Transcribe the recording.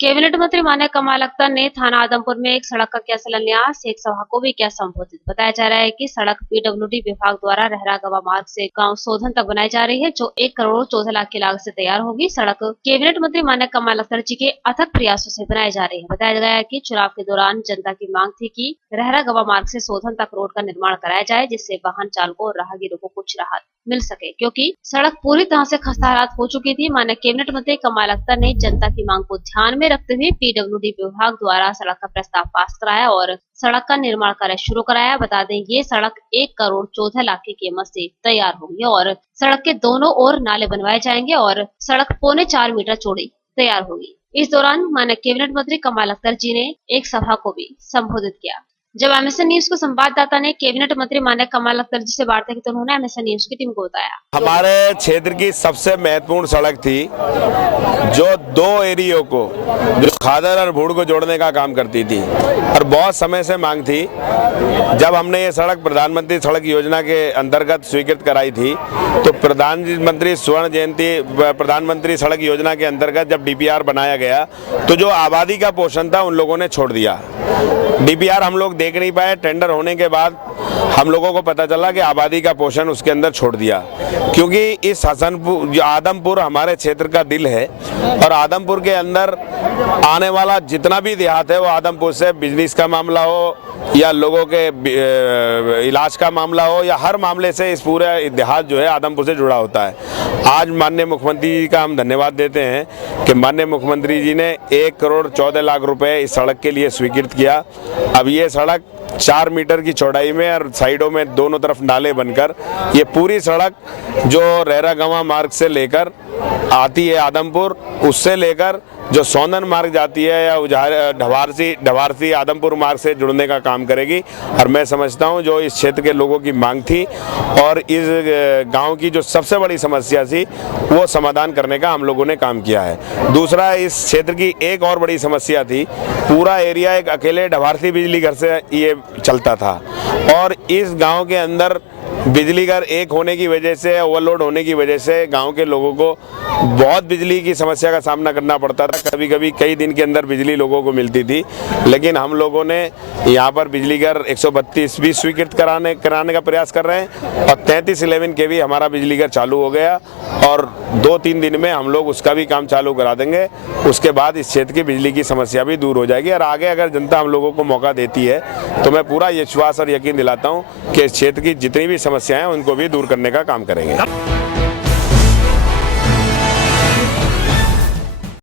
Cabinet मंत्री मान्य कमाल अख्तर ने थाना आदमपुर में एक सड़क का किया शिलान्यास। एक सभा को भी किया संबोधित। बताया जा रहा है कि सड़क पीडब्ल्यूडी विभाग द्वारा रहरा गवा मार्ग से गांव सोधन तक बनाई जा रही है, जो 1 करोड़ 14 लाख की लागत से तैयार होगी। सड़क कैबिनेट मंत्री मान्य कमाल अख्तर जी के अथक प्रयासों से बनाई जा रही है। बताया गया है कि चुनाव के दौरान जनता की मांग थी कि रहरा गवा मार्ग से सोधन तक रोड का निर्माण कराया जाए, जिससे वाहन चालकों और राहगीरों को कुछ राहत मिल सके, क्योंकि सड़क पूरी तरह से खस्ता हालात हो चुकी थी। माननीय कैबिनेट मंत्री कमाल अख्तर ने जनता की मांग को ध्यान में रखते हुए पीडब्ल्यूडी विभाग द्वारा सड़क का प्रस्ताव पास कराया और सड़क का निर्माण कार्य शुरू कराया। बता दें, ये सड़क 1 करोड़ 14 लाख की कीमत से तैयार होगी और सड़क के दोनों ओर नाले बनवाए जाएंगे और सड़क 4.25 मीटर चौड़ी तैयार होगी। इस दौरान माननीय कैबिनेट मंत्री कमाल अख्तर जी ने एक सभा को भी संबोधित किया। जब एमएसएन न्यूज को संवाददाता ने कैबिनेट मंत्री मान्य कमाल अख्तर जी से वार्ता की तो उन्होंने एमएसएन न्यूज की टीम को बताया, हमारे क्षेत्र की सबसे महत्वपूर्ण सड़क थी जो 2 एरियो को, जो खादर और भूड़ को जोड़ने का काम करती थी और बहुत समय से मांग थी। जब हमने ये सड़क प्रधानमंत्री सड़क योजना के अंतर्गत स्वीकृत कराई थी तो प्रधानमंत्री स्वर्ण जयंती प्रधानमंत्री सड़क योजना के अंतर्गत जब डीपीआर बनाया गया तो जो आबादी का पोर्शन था उन लोगों ने छोड़ दिया। डीपीआर हम लोग देख नहीं पाए। टेंडर होने के बाद हम लोगों को पता चला कि आबादी का पोर्शन उसके अंदर छोड़ दिया, क्योंकि इस हसनपुर आदमपुर हमारे क्षेत्र का दिल है और आदमपुर के अंदर आने वाला जितना भी देहात है वो आदमपुर से बिजनेस का मामला हो या लोगों के इलाज का मामला हो या हर मामले से इस पूरे देहात जो है आदमपुर से जुड़ा होता है। आज माननीय मुख्यमंत्री जी का हम धन्यवाद देते हैं कि माननीय मुख्यमंत्री जी ने 1 करोड़ 14 लाख रुपए इस सड़क के लिए स्वीकृत किया। अब ये सड़क 4 मीटर की चौड़ाई में और साइडों में दोनों तरफ नाले बनकर ये पूरी सड़क जो रहरा गवा मार्ग से लेकर आती है आदमपुर, उससे लेकर जो सोनन मार्ग जाती है या ढवारसी आदमपुर मार्ग से जुड़ने का काम करेगी। और मैं समझता हूं जो इस क्षेत्र के लोगों की मांग थी और इस गांव की जो सबसे बड़ी समस्या थी वो समाधान करने का हम लोगों ने काम किया है। दूसरा, इस क्षेत्र की एक और बड़ी समस्या थी, पूरा एरिया एक अकेले ढवारसी बिजली घर से ये चलता था और इस गाँव के अंदर बिजली घर एक होने की वजह से, ओवरलोड होने की वजह से गांव के लोगों को बहुत बिजली की समस्या का सामना करना पड़ता था। कभी कभी कई दिन के अंदर बिजली लोगों को मिलती थी, लेकिन हम लोगों ने यहाँ पर बिजली घर 132 भी स्वीकृत कराने का प्रयास कर रहे हैं और 3311 के भी हमारा बिजली घर चालू हो गया और 2-3 दिन में हम लोग उसका भी काम चालू करा देंगे। उसके बाद इस क्षेत्र की बिजली की समस्या भी दूर हो जाएगी और आगे अगर जनता हम लोगों को मौका देती है तो मैं पूरा विश्वास और यकीन दिलाता हूँ कि इस क्षेत्र की जितनी भी समस्याएं उनको भी दूर करने का काम करेंगे।